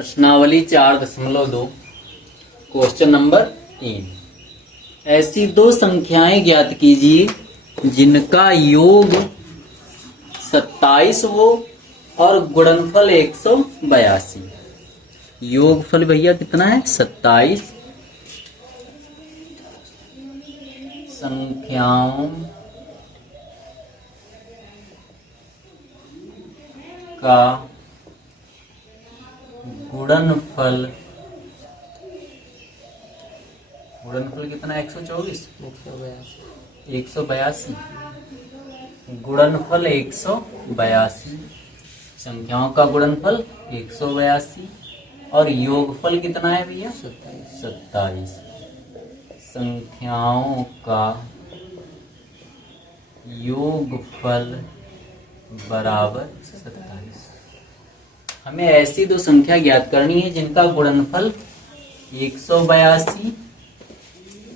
प्रश्नावली 4.2 question number 3। ऐसी दो संख्याएं ज्ञात कीजिए जिनका योग 27 हो और गुणनफल 182। योगफल भैया कितना है? 27 संख्याओं का गुणनफल कितना है? 124 182 गुणनफल 182 संख्याओं का गुणनफल 182 और योगफल कितना है भैया? 27 संख्याओं का योगफल बराबर 27। हमें ऐसी दो संख्या ज्ञात करनी है जिनका गुणनफल 182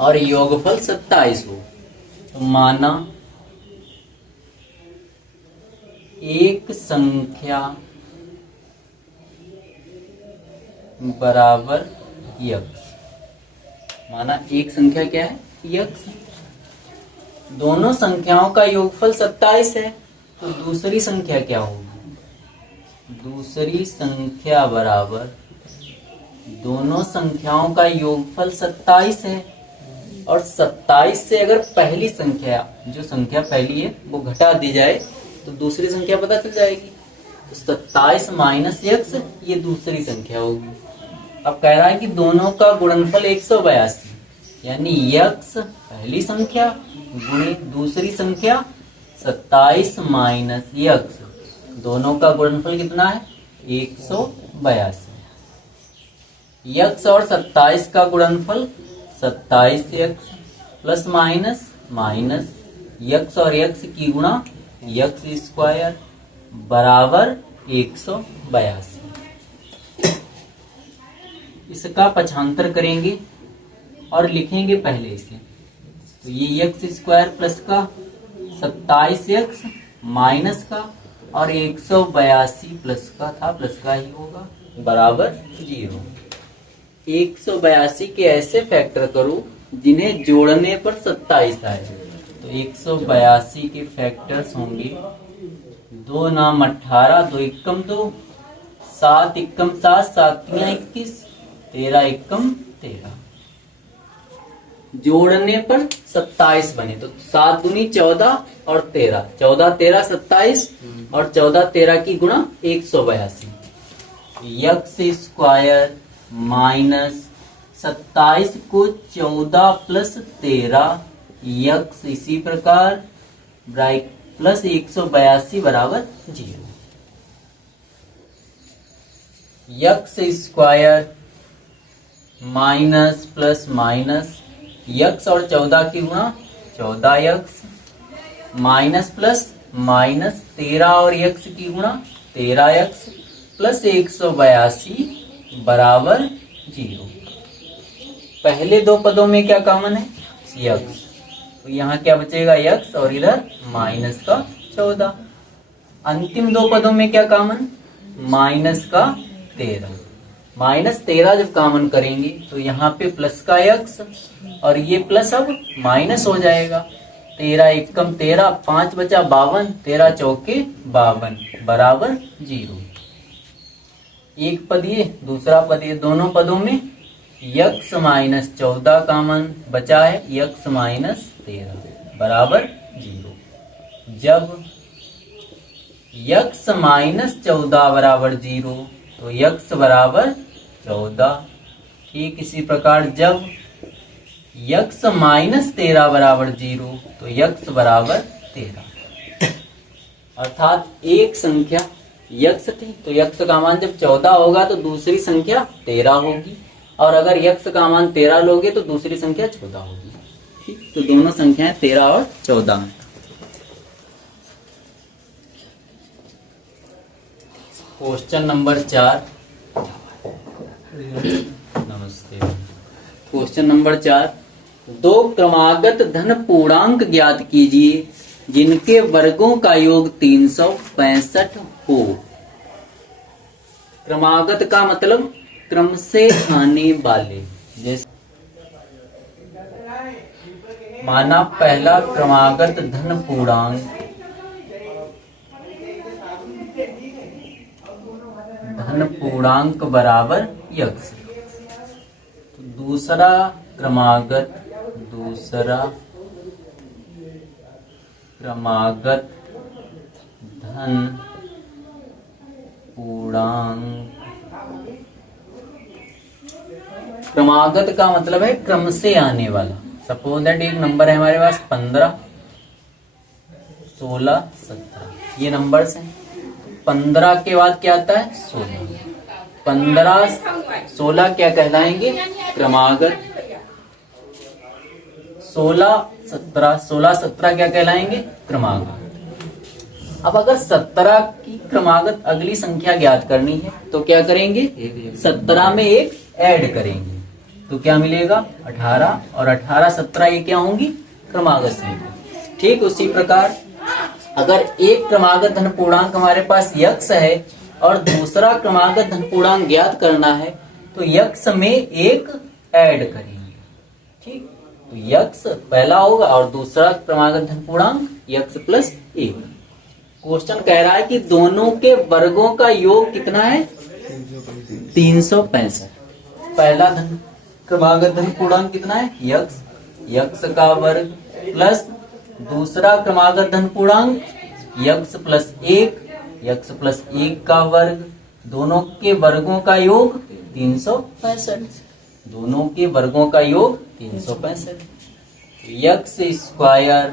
और योगफल 27 हो। तो माना एक संख्या बराबर यक्स। माना एक संख्या क्या है? यक्स। दोनों संख्याओं का योगफल 27 है, तो दूसरी संख्या क्या होगी? दूसरी संख्या बराबर, दोनों संख्याओं का योगफल 27 है और 27 से अगर पहली संख्या, जो संख्या पहली है वो घटा दी जाए तो दूसरी संख्या पता चल जाएगी। तो 27 माइनस यक्स ये दूसरी संख्या होगी। अब कह रहा है कि दोनों का गुणनफल 182, यानी यक्स पहली संख्या गुणे दूसरी संख्या 27 माइनस यक्स, दोनों का गुणनफल कितना है? 182। यक्स और 27 का गुणनफल 27 x plus minus minus x और यक्स की गुणा यक्स स्क्वायर बराबर 182। इसका पक्षांतर करेंगे और लिखेंगे पहले इसे। तो ये यक्स स्क्वायर प्लस का 27 यक्स माइनस का और 182 प्लस का था, प्लस का ही होगा, बराबर 0। 182 के ऐसे फैक्टर करो जिन्हें जोड़ने पर 27 आए। तो 182 के फैक्टर्स होंगे 2 नाम 18, 2 एकम 2, 7 एकम 7, 7 तियां 21, 13 एकम 13। जोड़ने पर 27 बने तो 7 दूनी 14 और 13, 14 13 27 और 14 13 की गुणा 182। यक्स स्क्वायर माइनस 27 को 14 प्लस 13 यक्स, इसी प्रकार ब्राइट प्लस 182 बराबर 0। X square minus plus minus x और 14 की गुणा 14 यक्स माइनस प्लस माइनस 13 और यक्स की गुणा 13 यक्स प्लस 182 बराबर 0। पहले दो पदों में क्या कॉमन है? यक्स। तो यहाँ क्या बचेगा? यक्स और इधर माइनस का 14। अंतिम दो पदों में क्या कॉमन? माइनस का 13। माइनस 13 जब कॉमन करेंगे तो यहाँ पे प्लस का यक्स और ये प्लस अब माइनस हो जाएगा। 13 एकम 13, 5 बचा 52, 13 चौके 52 बराबर 0। एक पद ये, दूसरा पद ये, दोनों पदों में यक्स माइनस 14 कॉमन बचा है, यक्स माइनस 13 बराबर 0। जब यक्स माइनस 14 बराबर 0 तो यक्स बराबर 14। ठीक इसी प्रकार जब यक्स माइनस 13 बराबर 0 तो यक्स बराबर 13। अर्थात एक संख्या यक्स थी तो यक्स का मान जब 14 होगा तो दूसरी संख्या 13 होगी, और अगर यक्स का मान 13 लोगे तो दूसरी संख्या 14 होगी। ठीक, तो दोनों संख्याएं 13 और 14 हैं। Question number 4। नमस्ते। Question number 4। दो क्रमागत धन पूर्णांक ज्ञात कीजिए जिनके वर्गों का योग 365 हो। क्रमागत का मतलब क्रम से आने वाले। जैसे माना पहला क्रमागत धन पूर्णांक बराबर यक्स। तो दूसरा क्रमागत धन पूर्णांक, क्रमागत का मतलब है क्रम से आने वाला। सपोज दैट एक नंबर है हमारे पास 15, 16, 17, ये नंबर्स हैं। 15 के बाद क्या आता है 16, 15, 16 क्या कहलाएंगे क्रमागत। 16, 17 क्या कहलाएंगे क्रमागत। अब अगर 17 की क्रमागत अगली संख्या ज्ञात करनी है तो क्या करेंगे, 17 में एक ऐड करेंगे तो क्या मिलेगा 18, और 18, 17 ये क्या होंगी क्रमागत संख्या। ठीक उसी प्रकार अगर एक क्रमागत धन पूर्णांक हमारे पास यक्स है और दूसरा क्रमागत धन पूर्णांक ज्ञात करना है तो यक्स में एक ऐड करेंगे। ठीक, तो यक्स पहला होगा और दूसरा क्रमागत धन पूर्णांक यक्स प्लस 1। क्वेश्चन कह रहा है कि दोनों के वर्गों का योग कितना है 365। पहला धन क्रमागत धन पूर्णांक कितना है यक्स, यक्स का वर्ग प्लस दूसरा क्रमागत धन पूर्णांक यक्स प्लस 1, यक्स प्लस 1 का वर्ग। दोनों के वर्गों का योग 365। दोनों के वर्गों का योग 365। यक्स स्क्वायर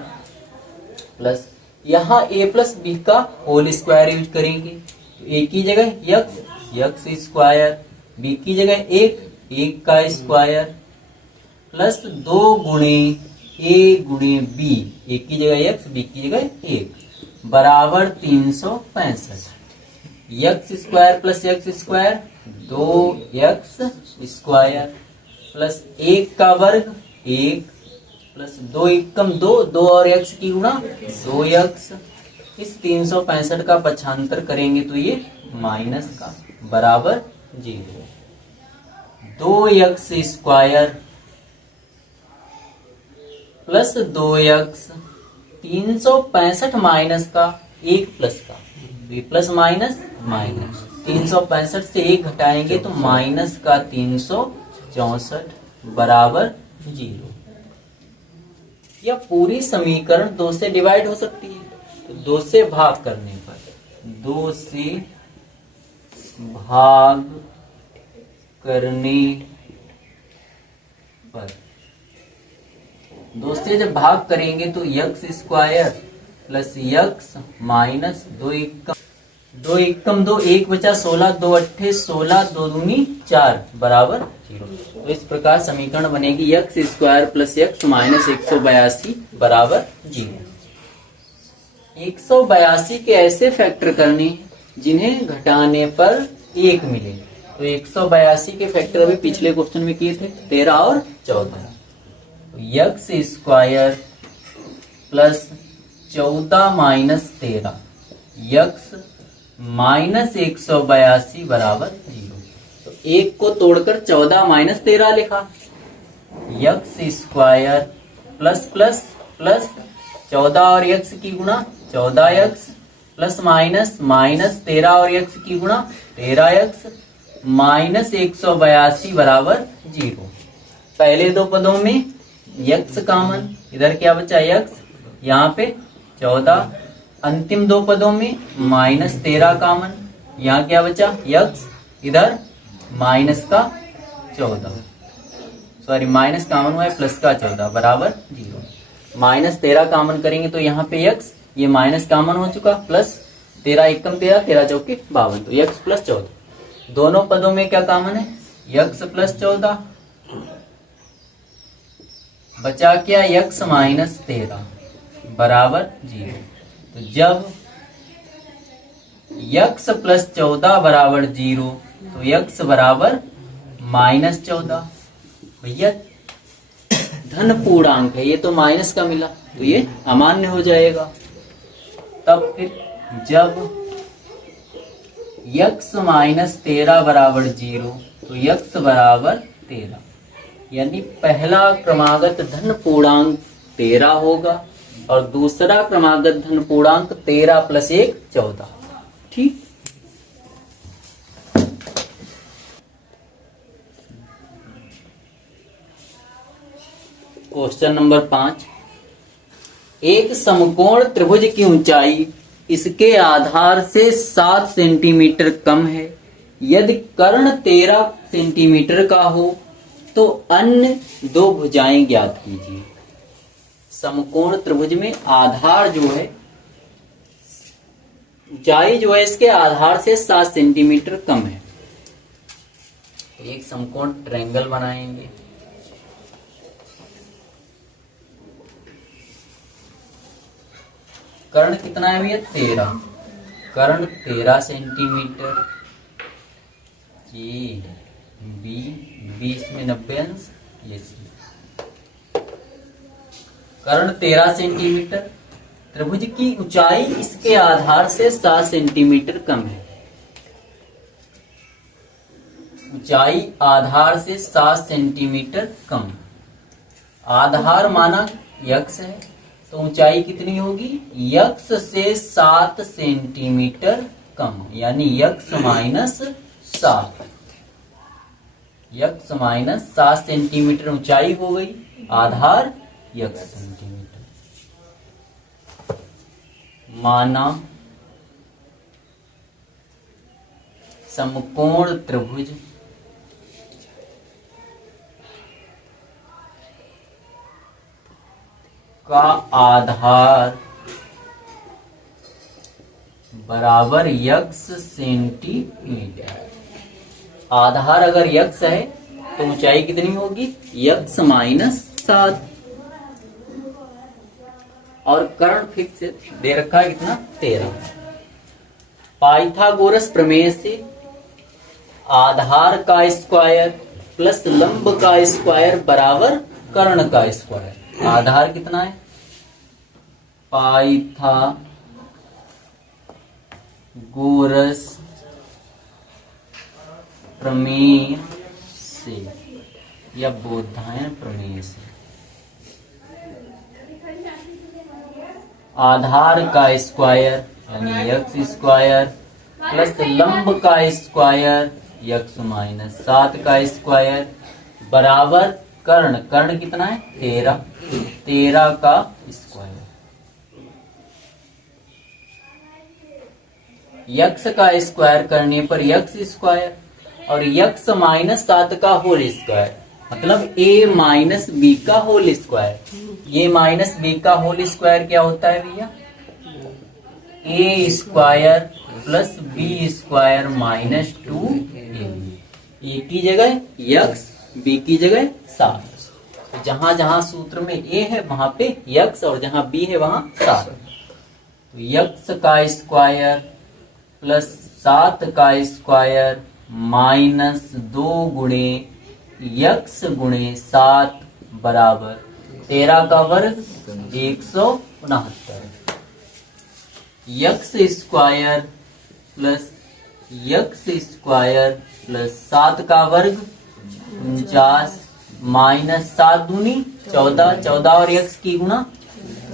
प्लस यहाँ a प्लस बी का होल स्क्वायर यूज करेंगे। तो a की जगह यक्स स्क्वायर, b की जगह 1 का स्क्वायर प्लस 2 गुणे a गुणे b, a की जगह यक्स b की जगह 1 बराबर 365। X square plus x square 2x square plus 1 का वर्ग 1 प्लस 2 एकम 2 और x की गुणा 2x। इस 365 का पक्षांतर करेंगे तो ये माइनस का बराबर 0। 2x square plus 2x, 365 minus का 1 प्लस का, प्लस माइनस माइनस, 365 से 1 घटाएंगे तो माइनस का 364 बराबर 0। यह पूरी समीकरण 2 से डिवाइड हो सकती है। तो 2 से भाग करने पर, 2 से भाग करने पर, 2 से जब भाग करेंगे तो x square plus x minus 2 एकम 2, 1 बचा 16, 2 अट्ठे 16, 2 दूनी 4 बराबर 0। तो इस प्रकार समीकरण बनेगी x square plus x minus 182 बराबर 0। 182 के ऐसे फैक्टर करने जिन्हें घटाने पर 1 मिले। तो 182 के फैक्टर अभी पिछले क्वेश्चन में किए थे 13 और 14। तो x square plus 14 minus 13 x minus 182 बराबर 0। तो 1 को तोड़कर 14 माइनस 13 लिखा। X square plus plus plus 14 और यक्स की गुणा 14x प्लस माइनस माइनस 13 और यक्स की गुणा 13x माइनस 182 बराबर 0। पहले दो पदों में यक्स कॉमन, इधर क्या बचा यक्स, यहाँ पे 14। अंतिम दो पदों में माइनस 13 कॉमन, यहाँ क्या बचा यक्स, इधर माइनस का 14, सॉरी माइनस कॉमन हुआ है प्लस का 14 बराबर 0। माइनस 13 कॉमन करेंगे तो यहाँ पे यक्स, ये माइनस कॉमन हो चुका, प्लस 13 एकम 13, 13 चौके 52, तो यक्स प्लस 14। दोनों पदों में क्या कॉमन है, यक्स प्लस 14, बचा क्या यक्स माइनस 13 बराबर 0। तो जब यक्स प्लस 14 बराबर 0 तो यक्स बराबर माइनस 14। भैया धन पूर्णांक है, ये तो माइनस का मिला तो ये अमान्य हो जाएगा। तब फिर जब यक्स माइनस 13 बराबर 0, तो यक्स बराबर 13, यानी पहला क्रमागत धन पूर्णांक 13 होगा और दूसरा क्रमागत धन पूर्णांक 13 प्लस 1 14। ठीक। क्वेश्चन नंबर 5, एक समकोण त्रिभुज की ऊंचाई इसके आधार से 7 सेंटीमीटर कम है। यदि कर्ण 13 सेंटीमीटर का हो तो अन्य दो भुजाएं ज्ञात कीजिए। समकोण त्रिभुज में आधार जो है, ऊंचाई जो है इसके आधार से 7 सेंटीमीटर कम है। एक समकोण ट्रायंगल बनाएंगे। कर्ण कितना है भैया? 13। कर्ण 13 सेंटीमीटर, ए बी, 20 में 90 अंश, ये सी। कर्ण 13 सेंटीमीटर, त्रिभुज की ऊंचाई इसके आधार से 7 सेंटीमीटर कम है। ऊंचाई आधार से 7 सेंटीमीटर कम। आधार माना यक्स है, तो ऊंचाई कितनी होगी? यक्स से 7 सेंटीमीटर कम, यानी x minus 7। X minus 7 centimetre ऊंचाई हो गई, आधार यक्स सेंटीमीटर। माना समकोण त्रिभुज का आधार बराबर यक्स सेंटीमीटर। आधार अगर यक्स है तो ऊंचाई कितनी होगी? X minus 7। और कर्ण फिक्स दे रखा है कितना? 13। पाइथागोरस प्रमेय से आधार का स्क्वायर प्लस लंब का स्क्वायर बराबर कर्ण का स्क्वायर। आधार कितना है? पाइथागोरस प्रमेय से या बोधायन प्रमेय से आधार का स्क्वायर यानी यक्स स्क्वायर प्लस लंब का स्क्वायर यक्स माइनस 7 का स्क्वायर बराबर कर्ण। कर्ण कितना है? 13। 13 का स्क्वायर। यक्स का स्क्वायर करने पर यक्स स्क्वायर और यक्स माइनस 7 का होल स्क्वायर, मतलब ए माइनस बी का होल स्क्वायर। ये माइनस बी का होल स्क्वायर क्या होता है भैया? A square plus B square minus 2ab। A की जगह यक्स, बी की जगह 7। तो जहां जहां सूत्र में ए है वहां पे यक्स और जहां बी है वहां 7। तो यक्स का स्क्वायर प्लस 7 का स्क्वायर माइनस 2 गुणे यक्स गुणे 7 बराबर 13 का वर्ग 169। X square plus x square plus 7 का वर्ग 49 माइनस 7 दूनी 14, 14 और यक्स की गुणा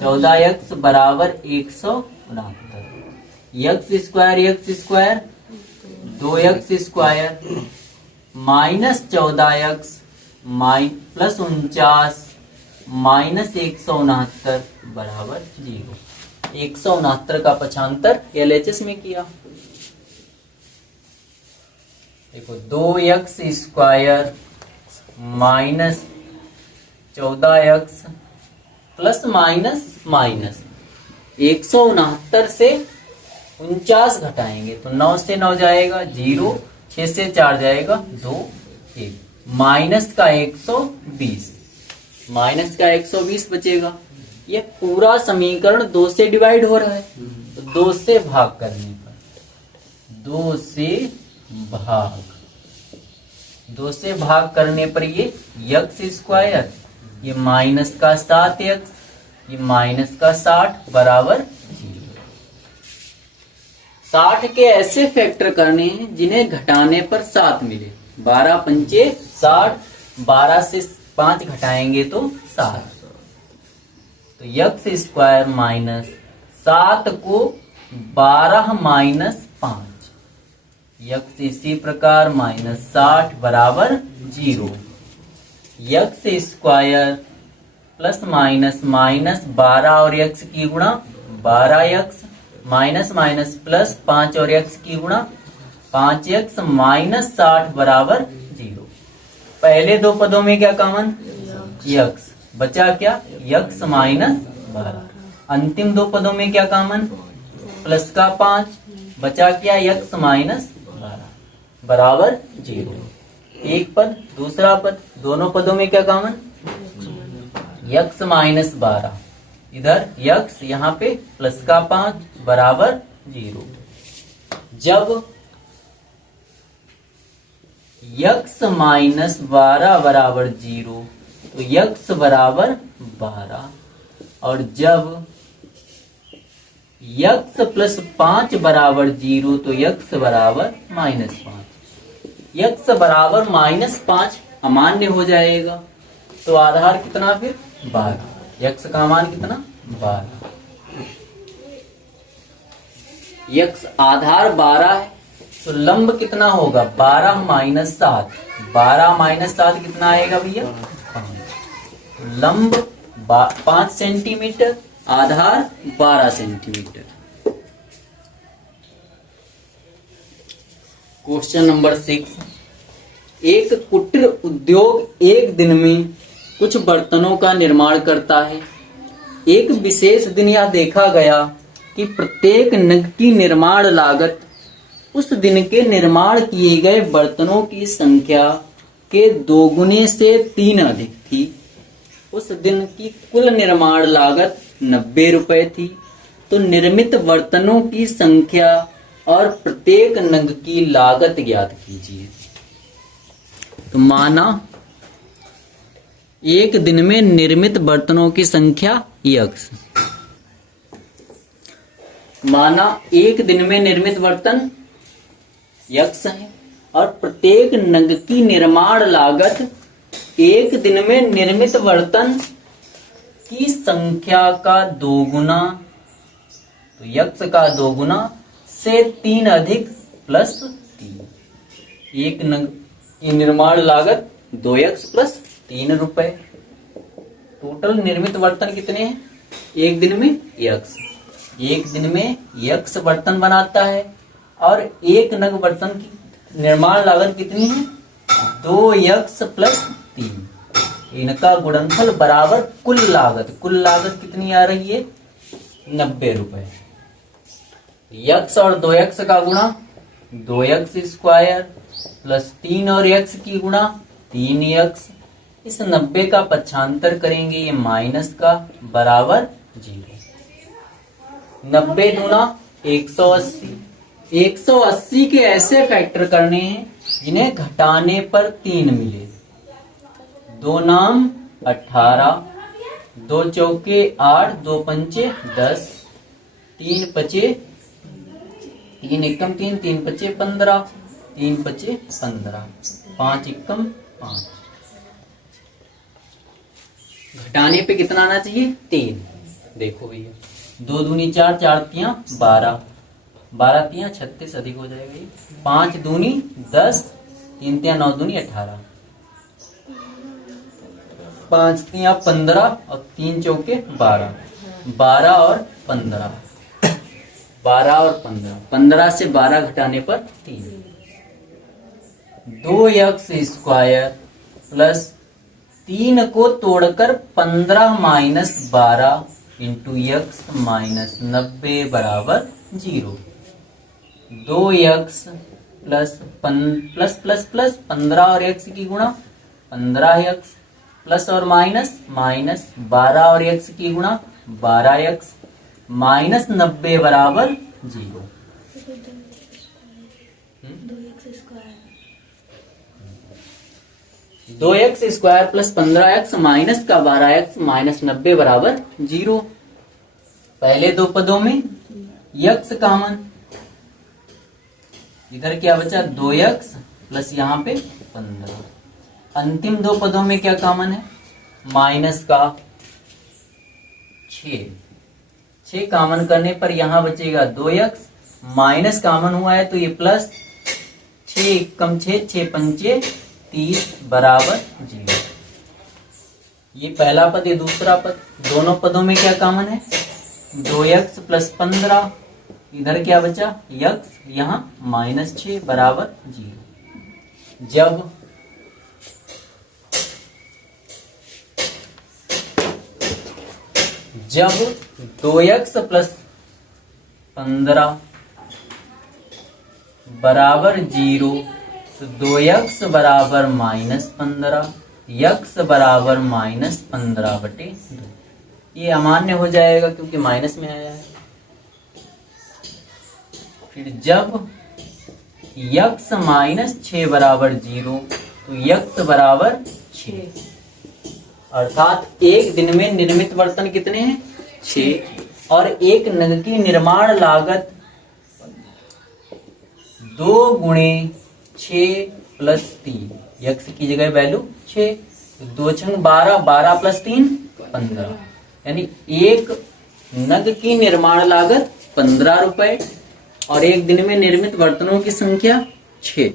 14 यक्स बराबर 169। X square 2 x square minus 14 x plus 49 minus 169 बराबर 0। 169 का पक्षांतर एलएचएस में किया। देखो 2 x square minus 14 x plus minus minus 169 से 49 घटाएंगे तो 9 से 9 जाएगा 0, 6 से 4 जाएगा 2, 1 माइनस का 120, माइनस का 120 बचेगा। ये पूरा समीकरण 2 से डिवाइड हो रहा है, तो 2 से भाग करने पर 2 से भाग करने पर ये यक्स स्क्वायर, ये माइनस का 7 यक्स, ये माइनस का 60 बराबर 0। 60 के ऐसे फैक्टर करने हैं जिन्हें घटाने पर 7 मिले। 12 पंचे 60, 12 से 5 घटाएंगे तो 7। तो यक्स स्क्वायर माइनस 7 को 12 माइनस 5, यक्स इसी प्रकार माइनस 60 बराबर 0। X square plus minus minus 12 और यक्स की गुणा 12 यक्स माइनस माइनस प्लस 5 और यक्स की गुणा 5 यक्स माइनस 60 बराबर 0। पहले दो पदों में क्या कॉमन? यक्स। बचा क्या? X minus 12। अंतिम दो पदों में क्या कॉमन? प्लस का 5, बचा क्या? यक्स माइनस 12 बराबर 0। एक पद दूसरा पद, दोनों पदों में क्या कॉमन? यक्स माइनस 12, इधर यक्स यहाँ पे प्लस का 5 बराबर 0। जब यक्स माइनस 12 बराबर 0 तो यक्स बराबर 12, और जब यक्स प्लस 5 बराबर 0 तो यक्स बराबर माइनस 5। यक्स बराबर माइनस 5 अमान्य हो जाएगा, तो आधार कितना फिर? 12। यक्स का मान कितना? 12। यक्स आधार 12 है, तो लंब कितना होगा? 12 माइनस 7। 12 माइनस 7 कितना आएगा भैया? 5। लंब 5 सेंटीमीटर, आधार 12 सेंटीमीटर। Question number 6। एक कुटीर उद्योग एक दिन में कुछ बर्तनों का निर्माण करता है। एक विशेष दिन यह देखा गया कि प्रत्येक नग की निर्माण लागत उस दिन के निर्माण किए गए बर्तनों की संख्या के 2 गुने से 3 अधिक थी। उस दिन की कुल निर्माण लागत 90 रुपए थी। तो निर्मित बर्तनों की संख्या और प्रत्येक नग की लागत ज्ञात कीजिए। तो माना एक दिन में निर्मित बर्तनों की संख्या यक्स। माना एक दिन में निर्मित बर्तन यक्स है और प्रत्येक नग की निर्माण लागत एक दिन में निर्मित बर्तन की संख्या का 2 गुना, तो यक्स का 2 गुना से 3 अधिक प्लस 3। एक नग की निर्माण लागत 2x प्लस 3 रुपए। टोटल निर्मित बर्तन कितने हैं? एक दिन में यक्स, एक दिन में यक्स बर्तन बनाता है, और एक नग बर्तन की निर्माण लागत कितनी है? 2x plus 3। इनका गुणनफल बराबर कुल लागत। कुल लागत कितनी आ रही है? 90 रुपए। यक्स और 2x का गुणा 2x स्क्वायर प्लस 3 और x की गुणा 3x। इस 90 का पक्षांतर करेंगे, ये माइनस का बराबर 0। 90 दूना 180। 180 के ऐसे फैक्टर करने हैं जिन्हें घटाने पर 3 मिले। 2 नाम 18, 2 चौके 8, 2 पंचे 10, 3 पचे 3 एकम 3, 3 पचे 15, 3 पचे 15, 5 एकम 5। घटाने पे कितना आना चाहिए? 3। देखो भैया, 2 दूनी 4, 4 तियां 12, 12 तियां 36 अधिक हो जाएगा ये। 5 दूनी 10, 3 तियां 9 दूनी 18, 5 तियां 15 और 3 चौके 12, 12 और 15, 12 और 15, 15 से 12 घटाने पर 3। 2x स्क्वायर प्लस 3 को तोड़कर 15 माइनस 12 इंटू यक्स माइनस 90 बराबर 0। 2x plus plus plus plus 15 और x की गुणा 15x प्लस और माइनस माइनस 12 और x की गुणा 12x माइनस 90 बराबर 0। 2x square plus 15x minus का 12x माइनस 90 बराबर 0। पहले दो पदों में यक्स कॉमन, इधर क्या बचा 2x प्लस यहाँ पे 15। अंतिम दो पदों में क्या कॉमन है, माइनस का 6 कॉमन करने पर यहाँ बचेगा 2x, माइनस कॉमन हुआ है तो ये प्लस 6 कम 6 6 पंचे 30 बराबर 0। ये पहला पद, ये दूसरा पद, दोनों पदों में क्या कॉमन है 2x प्लस 15, इधर क्या बचा x, यहाँ माइनस 6 बराबर 0। जब 2x प्लस 15 बराबर 0 तो 2x बराबर माइनस 15, x बराबर माइनस 15/2। ये अमान्य हो जाएगा क्योंकि माइनस में आया है। फिर जब x माइनस 6 बराबर 0 तो x बराबर 6, अर्थात एक दिन में निर्मित बर्तन कितने हैं 6, और एक नग की निर्माण लागत 2 गुणे 6 प्लस 3, x की जगह वैल्यू 6, 2 छंग 12, 12 प्लस 3 15, यानी एक नग की निर्माण लागत 15 रुपए और एक दिन में निर्मित बर्तनों की संख्या 6।